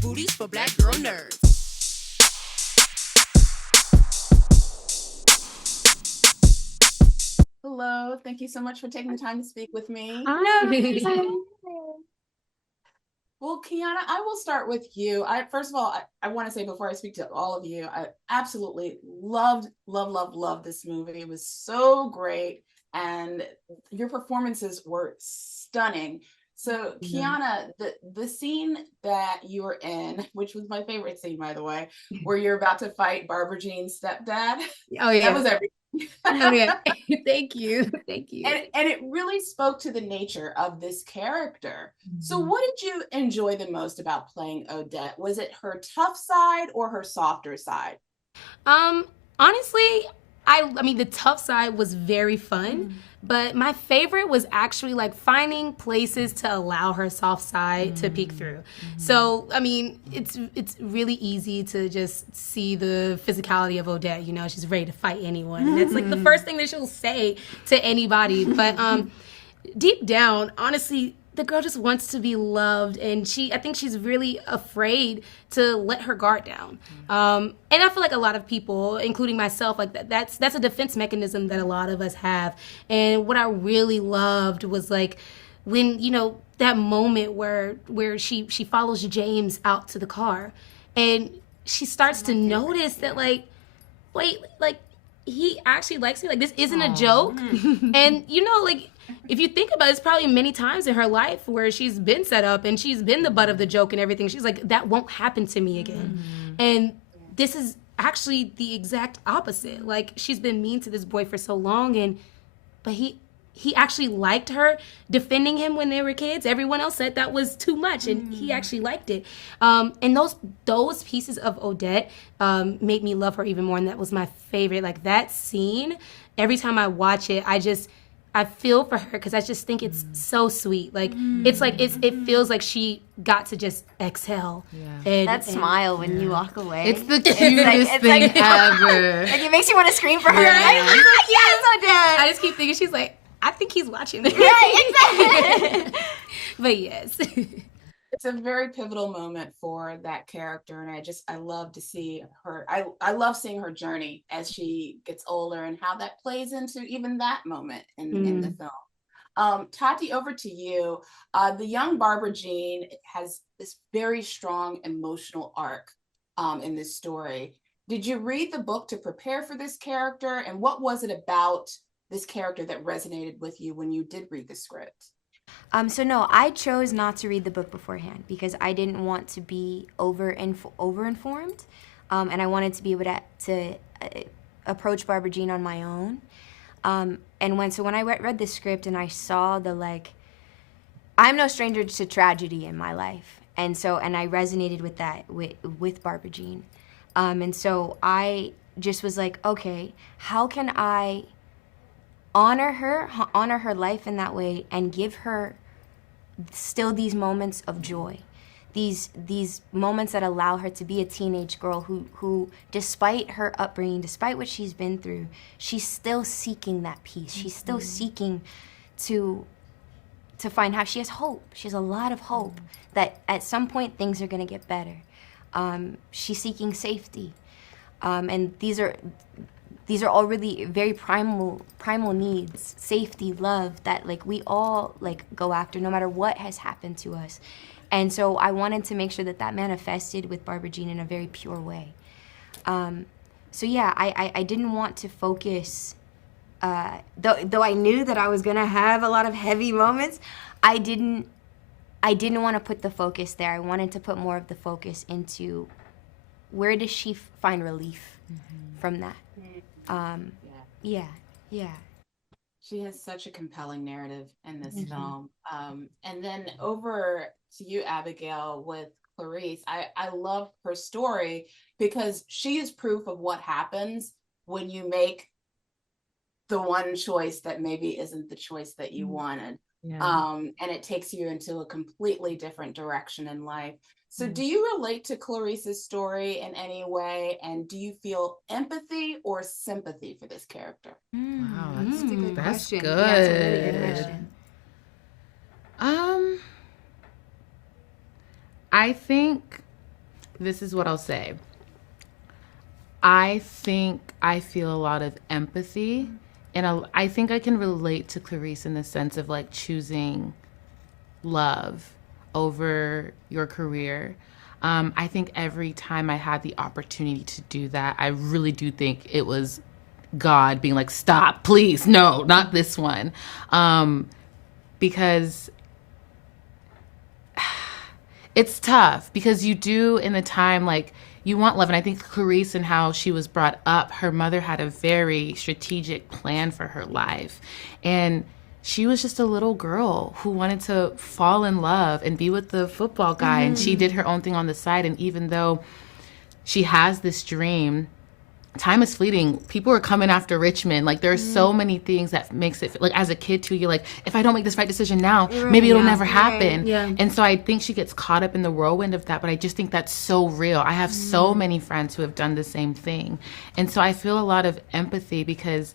booties for black girl nerds. Hello, thank you so much for taking the time to speak with me. Hi. Well, Kyanna, I will start with you. First of all, I want to say before I speak to all of you, I absolutely loved this movie. It was so great, and your performances were stunning. So, Kyanna, the scene that you were in, which was my favorite scene, by the way, where you're about to fight Barbara Jean's stepdad. Oh yeah, that was everything. Oh yeah, thank you. And it really spoke to the nature of this character. So what did you enjoy the most about playing Odette? Was it her tough side or her softer side? Honestly, I mean the tough side was very fun, but my favorite was actually like finding places to allow her soft side to peek through. So I mean, it's really easy to just see the physicality of Odette. You know, she's ready to fight anyone, and that's like the first thing that she'll say to anybody. But deep down, honestly, the girl just wants to be loved, and I think she's really afraid to let her guard down. And I feel like a lot of people, including myself, like that's a defense mechanism that a lot of us have. And what I really loved was like when, you know, that moment where she follows James out to the car, and she starts to notice that like, wait, like he actually likes me. Like this isn't a joke. And you know, like if you think about it, it's probably many times in her life where she's been set up and she's been the butt of the joke and everything. She's like, that won't happen to me again. And this is actually the exact opposite. Like she's been mean to this boy for so long, but he actually liked her defending him when they were kids. Everyone else said that was too much, and he actually liked it. And those pieces of Odette made me love her even more, and that was my favorite. Like that scene, every time I watch it, I feel for her because I just think it's so sweet. Like it's like it feels like she got to just exhale. Yeah. That smile when you walk away. It's the cutest thing ever. Like it makes you want to scream for her. Yeah. Yes, Odette. I just keep thinking she's like, I think he's watching. Yeah, exactly. But yes. It's a very pivotal moment for that character, and I love to see her. I love seeing her journey as she gets older and how that plays into even that moment in the film. Tati, over to you. The young Barbara Jean has this very strong emotional arc in this story. Did you read the book to prepare for this character, and what was it about this character that resonated with you when you did read the script? So no, I chose not to read the book beforehand because I didn't want to be over-informed, and I wanted to be able to approach Barbara Jean on my own. And when I read the script and I saw I'm no stranger to tragedy in my life, and I resonated with that with Barbara Jean, and so I just was like, okay, how can I honor her life in that way and give her still these moments of joy, these moments that allow her to be a teenage girl who despite her upbringing, despite what she's been through, she's still seeking that peace. She's still seeking to find how she has hope. She has a lot of hope that at some point things are going to get better. She's seeking safety, and these are all really very primal needs, safety, love, that like we all like go after no matter what has happened to us. And so I wanted to make sure that manifested with Barbara Jean in a very pure way. So yeah, I didn't want to focus, though I knew that I was gonna have a lot of heavy moments, I didn't want to put the focus there. I wanted to put more of the focus into where does she find relief from that. Yeah. She has such a compelling narrative in this film. And then over to you, Abigail, with Clarice. I love her story because she is proof of what happens when you make the one choice that maybe isn't the choice that you wanted. And it takes you into a completely different direction in life. So do you relate to Clarice's story in any way? And do you feel empathy or sympathy for this character? Wow, that's a good question. Good. Yeah, it's a really good question. I think this is what I'll say. I think I feel a lot of empathy, and I think I can relate to Clarice in the sense of like choosing love over your career. I think every time I had the opportunity to do that, I really do think it was God being like, stop, please, no, not this one. Because it's tough, because you do in the time, like, you want love. And I think Clarice and how she was brought up, her mother had a very strategic plan for her life. And she was just a little girl who wanted to fall in love and be with the football guy. And she did her own thing on the side. And even though she has this dream, time is fleeting. People are coming after Richmond. Like, there are so many things that makes it, like, as a kid too, you're like, if I don't make this right decision now, maybe it'll never happen. Yeah. And so I think she gets caught up in the whirlwind of that, but I just think that's so real. I have so many friends who have done the same thing. And so I feel a lot of empathy, because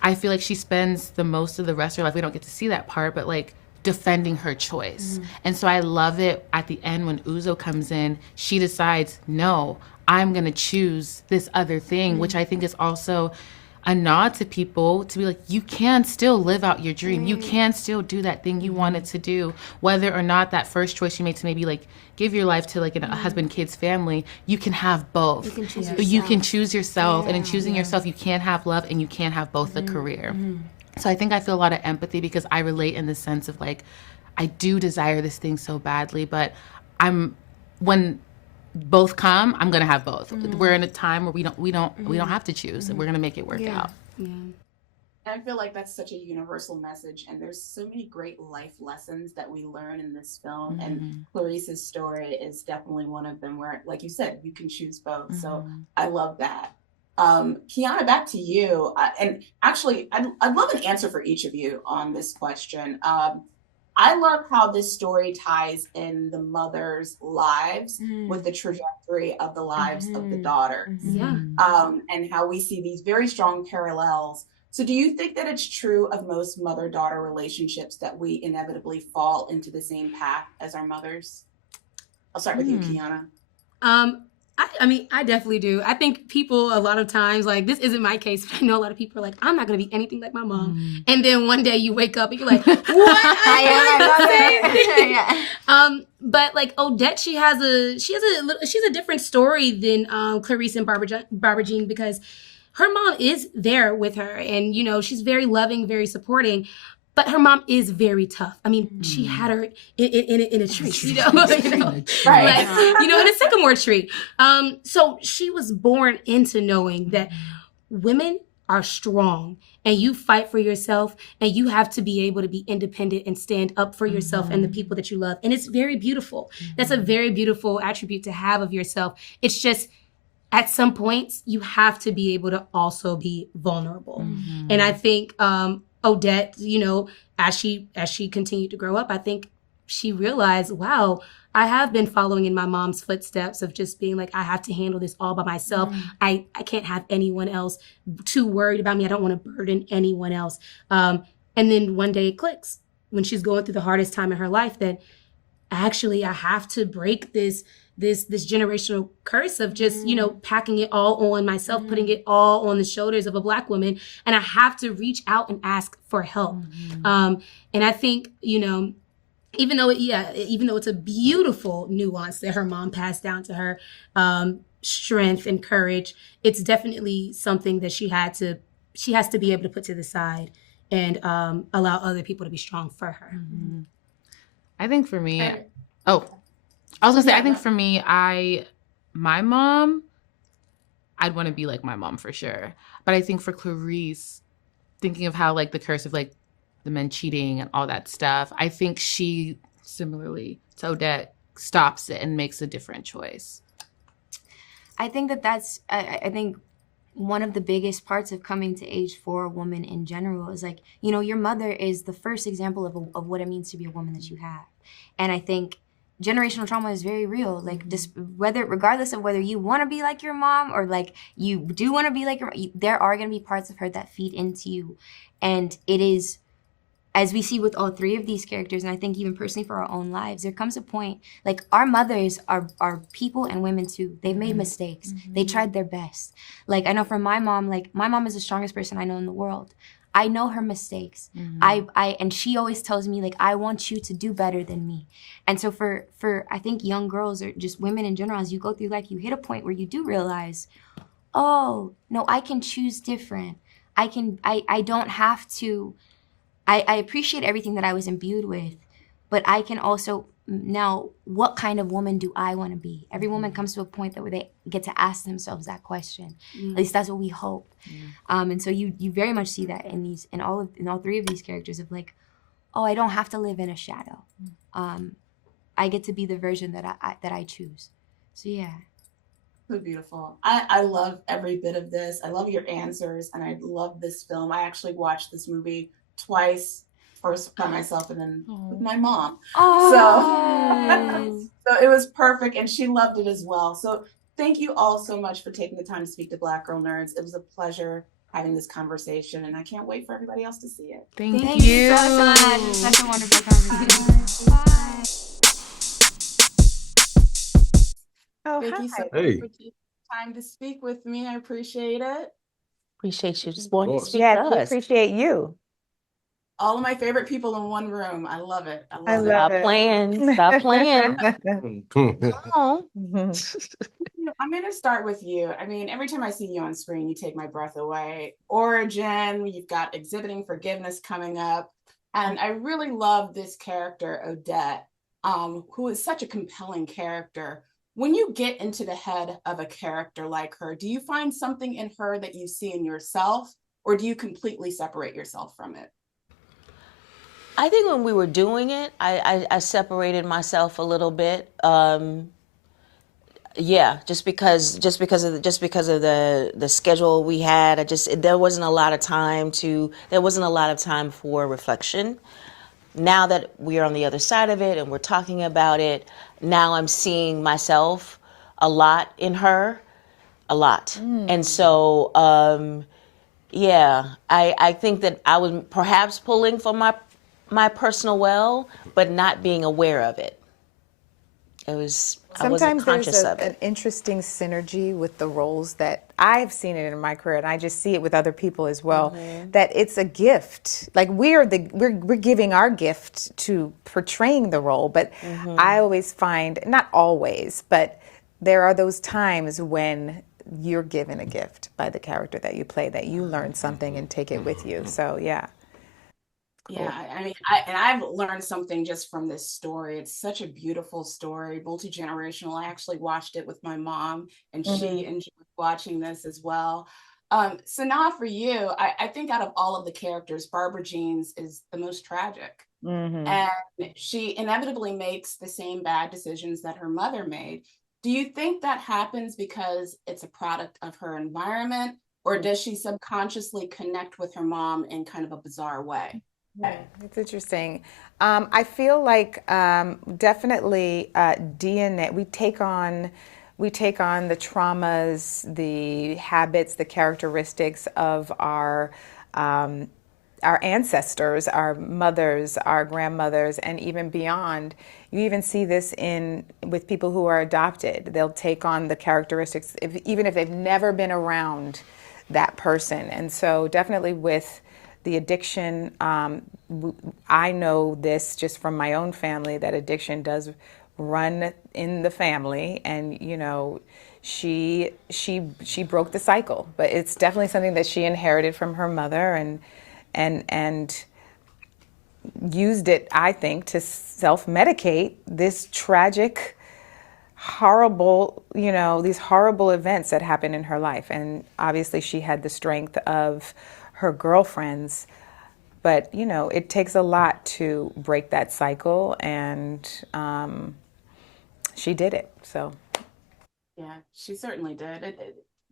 I feel like she spends the most of the rest of her life, we don't get to see that part, but like defending her choice. And so I love it at the end when Uzo comes in, she decides, no, I'm going to choose this other thing, which I think is also a nod to people to be like, you can still live out your dream. You can still do that thing you wanted to do, whether or not that first choice you made to maybe like give your life to like a husband, kids, family. You can have both. You can choose yourself. And in choosing yourself, you can have love and you can have both a career. So I think I feel a lot of empathy, because I relate in the sense of like, I do desire this thing so badly, but when both come, I'm gonna have both. We're in a time where we don't have to choose, and we're gonna make it work out. I feel like that's such a universal message, and there's so many great life lessons that we learn in this film, and Clarice's story is definitely one of them, where, like you said, you can choose both. So I love that. Kyanna, back to you. And actually, I'd love an answer for each of you on this question. I love how this story ties in the mother's lives with the trajectory of the lives of the daughters. And how we see these very strong parallels. So do you think that it's true of most mother-daughter relationships that we inevitably fall into the same path as our mothers? I'll start with you, Kyanna. I mean, I definitely do. I think people a lot of times, like, this isn't my case, but I know a lot of people are like, I'm not going to be anything like my mom. And then one day you wake up and you're like, what? But like Odette, she's a different story than Clarice and Barbara Jean, because her mom is there with her, and, you know, she's very loving, very supporting. But her mom is very tough. I mean, she had her in a tree, you know, right? Like, you know, in a sycamore tree. So she was born into knowing that women are strong, and you fight for yourself, and you have to be able to be independent and stand up for yourself and the people that you love. And it's very beautiful. That's a very beautiful attribute to have of yourself. It's just, at some points, you have to be able to also be vulnerable. And I think Odette, you know, as she continued to grow up, I think she realized, wow, I have been following in my mom's footsteps of just being like, I have to handle this all by myself. I can't have anyone else too worried about me. I don't want to burden anyone else. And then one day it clicks when she's going through the hardest time in her life, that actually I have to break this generational curse of just, you know, packing it all on myself, putting it all on the shoulders of a Black woman. And I have to reach out and ask for help. And I think, you know, even though it's a beautiful nuance that her mom passed down to her, strength and courage, it's definitely something that she has to be able to put to the side and allow other people to be strong for her. I think for me, I was gonna say, I think for me, my mom, I'd want to be like my mom for sure. But I think for Clarice, thinking of how like the curse of like the men cheating and all that stuff, I think she, similarly to Odette, stops it and makes a different choice. I think that's I think one of the biggest parts of coming to age for a woman in general is like, you know, your mother is the first example of what it means to be a woman that you have. And I think generational trauma is very real. Like, just regardless of whether you want to be like your mom or like you do want to be like there are going to be parts of her that feed into you, and it is as we see with all three of these characters, and I think even personally for our own lives, there comes a point, like our mothers are people and women too. They've made mistakes. They tried their best. Like I know for my mom, like my mom is the strongest person I know in the world. I know her mistakes. And she always tells me like, I want you to do better than me. And so for I think young girls or just women in general, as you go through life, you hit a point where you do realize, oh no, I can choose different. I don't have to, I appreciate everything that I was imbued with, but I can also now, what kind of woman do I want to be? Every woman comes to a point that where they get to ask themselves that question. At least that's what we hope. And so you very much see that in all three of these characters of like, oh, I don't have to live in a shadow. I get to be the version that I choose. So yeah. So beautiful. I love every bit of this. I love your answers, and I love this film. I actually watched this movie twice. First by myself and then with my mom. So it was perfect, and she loved it as well. So thank you all so much for taking the time to speak to Black Girl Nerds. It was a pleasure having this conversation, and I can't wait for everybody else to see it. Thank you so much. Such a wonderful conversation. Bye. Thank you so much for taking time to speak with me. I appreciate it. Appreciate you just wanting to speak Yeah, to we us. appreciate you. All of my favorite people in one room. I love it. I love it. Stop playing. Stop playing. Oh. I'm going to start with you. I mean, every time I see you on screen, you take my breath away. Origin, you've got Exhibiting Forgiveness coming up. And I really love this character, Odette, who is such a compelling character. When you get into the head of a character like her, do you find something in her that you see in yourself, or do you completely separate yourself from it? I think when we were doing it, I separated myself a little bit. Yeah, just because of the schedule we had, there wasn't a lot of time for reflection. Now that we are on the other side of it and we're talking about it, now I'm seeing myself a lot in her, a lot. And so, yeah, I think that I was perhaps pulling for my personal well, but not being aware of it. I wasn't conscious of it. An interesting synergy with the roles that I've seen it in my career, and I just see it with other people as well. That it's a gift. Like we're giving our gift to portraying the role, but I always find, not always, but there are those times when you're given a gift by the character that you play, that you learn something and take it with you. So yeah. Cool. Yeah, I mean, I've learned something just from this story. It's such a beautiful story, multi-generational. I actually watched it with my mom, and she enjoyed watching this as well. Sanaa, for you, I think out of all of the characters, Barbara Jean's is the most tragic. And she inevitably makes the same bad decisions that her mother made. Do you think that happens because it's a product of her environment, or does she subconsciously connect with her mom in kind of a bizarre way? It's interesting. I feel like definitely DNA. We take on the traumas, the habits, the characteristics of our ancestors, our mothers, our grandmothers, and even beyond. You even see this with people who are adopted. They'll take on the characteristics, even if they've never been around that person. And so definitely with the addiction, I know this just from my own family, that addiction does run in the family, and she broke the cycle. But it's definitely something that she inherited from her mother, and used it, I think, to self-medicate this tragic, horrible, these horrible events that happened in her life. And obviously she had the strength of her girlfriends, but it takes a lot to break that cycle, and she did it. So yeah, she certainly did.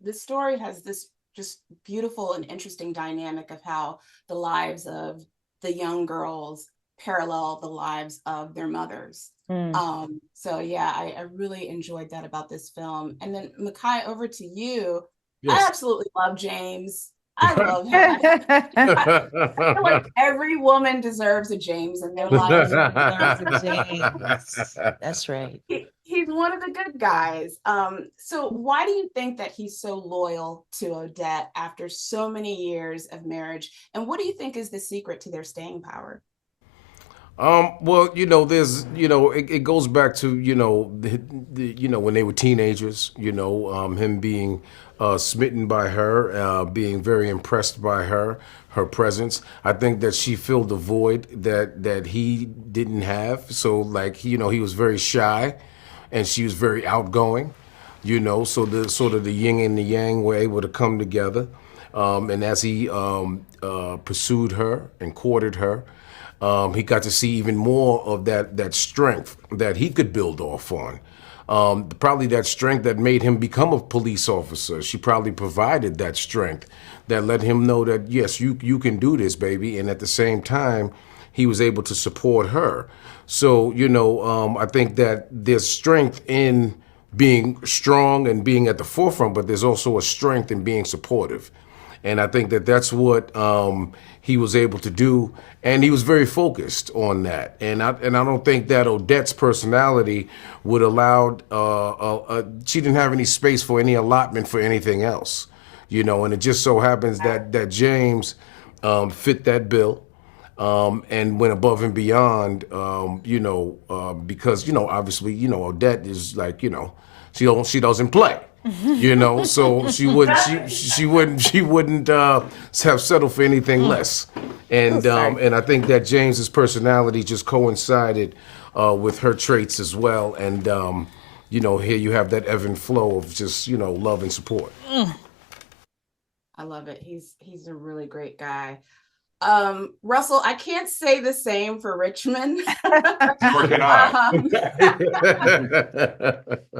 The story has this just beautiful and interesting dynamic of how the lives of the young girls parallel the lives of their mothers. So yeah, I really enjoyed that about this film. And then Mekhi, over to you. Yes. I absolutely love James. I love him. I feel like every woman deserves a James in their life. That's right. He's one of the good guys. So why do you think that he's so loyal to Odette after so many years of marriage? And what do you think is the secret to their staying power? Well, there's, it goes back to, when they were teenagers, him being smitten by her, being very impressed by her presence. I think that she filled the void that he didn't have. So, like, he was very shy, and she was very outgoing, so the sort of the yin and the yang were able to come together. And as he pursued her and courted her, he got to see even more of that strength that he could build off on. Probably that strength that made him become a police officer. She probably provided that strength that let him know that, yes, you can do this, baby. And at the same time, he was able to support her. So, I think that there's strength in being strong and being at the forefront, but there's also a strength in being supportive. And I think that that's what he was able to do, and he was very focused on that. And I don't think that Odette's personality would allow. She didn't have any space for any allotment for anything else, And it just so happens that James fit that bill, and went above and beyond, because obviously Odette is like she doesn't play. So she wouldn't have settled for anything less, and I think that James's personality just coincided with her traits as well, and here you have that ebb and flow of just love and support. I love it. He's a really great guy. Russell, I can't say the same for Richmond. Nor can I.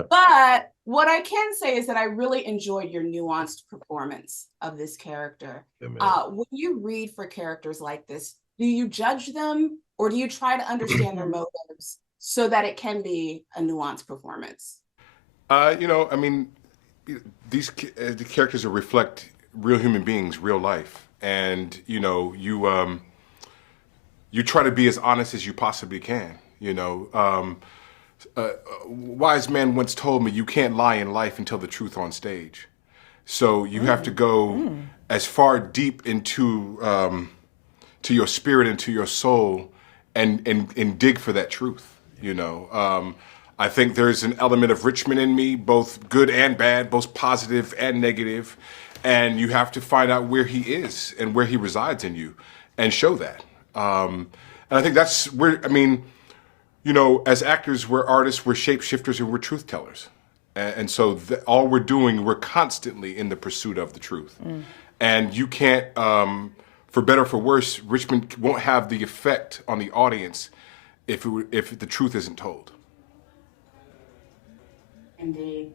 But what I can say is that I really enjoyed your nuanced performance of this character. When you read for characters like this, do you judge them, or do you try to understand their motives so that it can be a nuanced performance? The characters reflect real human beings, real life. And, you try to be as honest as you possibly can, a wise man once told me, you can't lie in life and tell the truth on stage. So you have to go as far deep into to your spirit and to your soul and dig for that truth, I think there's an element of Richmond in me, both good and bad, both positive and negative. And you have to find out where he is and where he resides in you and show that. And I think that's where, as actors, we're artists, we're shapeshifters, and we're truth tellers. And so all we're doing, we're constantly in the pursuit of the truth. And you can't, for better or for worse, Richmond won't have the effect on the audience if the truth isn't told. Indeed.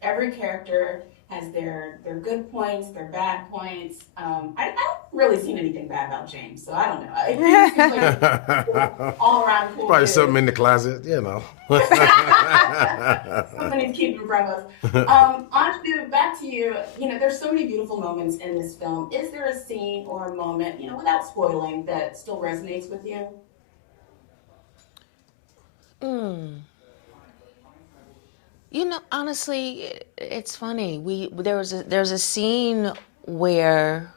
Every character has their good points, their bad points. I haven't really seen anything bad about James, so I don't know. It seems like all around cool. Probably something in the closet, Something to keep in front of us. Aunjanue, back to you. There's so many beautiful moments in this film. Is there a scene or a moment, without spoiling, that still resonates with you? Honestly, it's funny. There's a scene where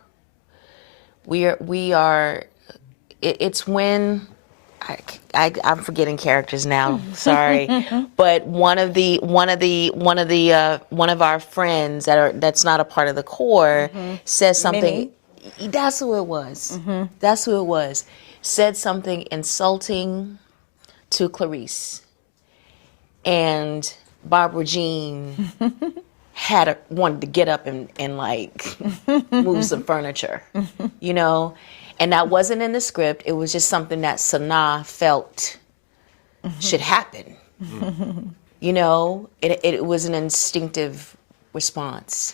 we are. It's when I'm forgetting characters now. Sorry, but one of our friends that's not a part of the core says something. Minnie? That's who it was. That's who it was. Said something insulting to Clarice, and Barbara Jean wanted to get up and like move some furniture, and that wasn't in the script. It was just something that Sanaa felt should happen. It was an instinctive response,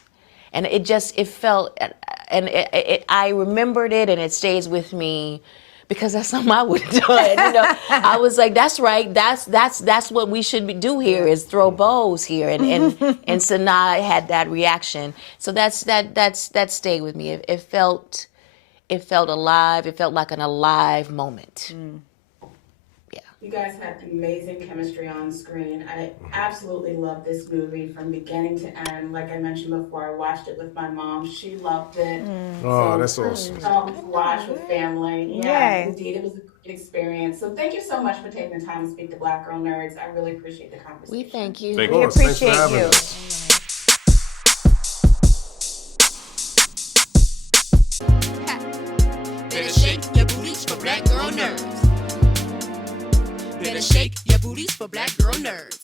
and it felt, and I remembered it, and it stays with me because that's something I would have done. You know, I was like, that's right. That's what we should do here is throw bows here. And Sanaa had that reaction. So that stayed with me. It felt alive. It felt like an alive moment. You guys had amazing chemistry on screen. I absolutely loved this movie from beginning to end. Like I mentioned before, I watched it with my mom. She loved it. Oh, that's awesome. To watch with family. Yeah, indeed, it was a great experience. So thank you so much for taking the time to speak to Black Girl Nerds. I really appreciate the conversation. We thank you. Thank We you. appreciate Thanks for having you. us. Better shake your booties for Black Girl Nerds. Better shake your booties for Black Girl Nerds.